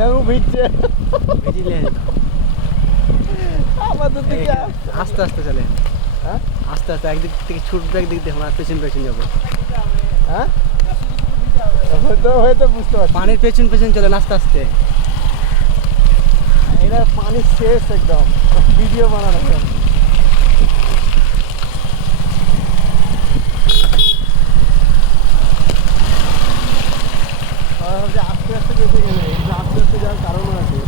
দেখো ভিজছে ভিজিলে আমাদের দিকে আস্তে আস্তে চলে হ্যাঁ আস্তে আস্তে একদিক থেকে ছুটবে একদিক দিয়ে আমরা পেছন পেছন যাবো হ্যাঁ হয়তো হয়তো বুঝতে পারছি পানির পেছন পেছন চলেন আস্তে আস্তে এটা পানি শেষ একদম ভিডিও বানানো হয় আস্তে আস্তে গেছে গেলে আস্তে আস্তে যাওয়ার কারণও আছে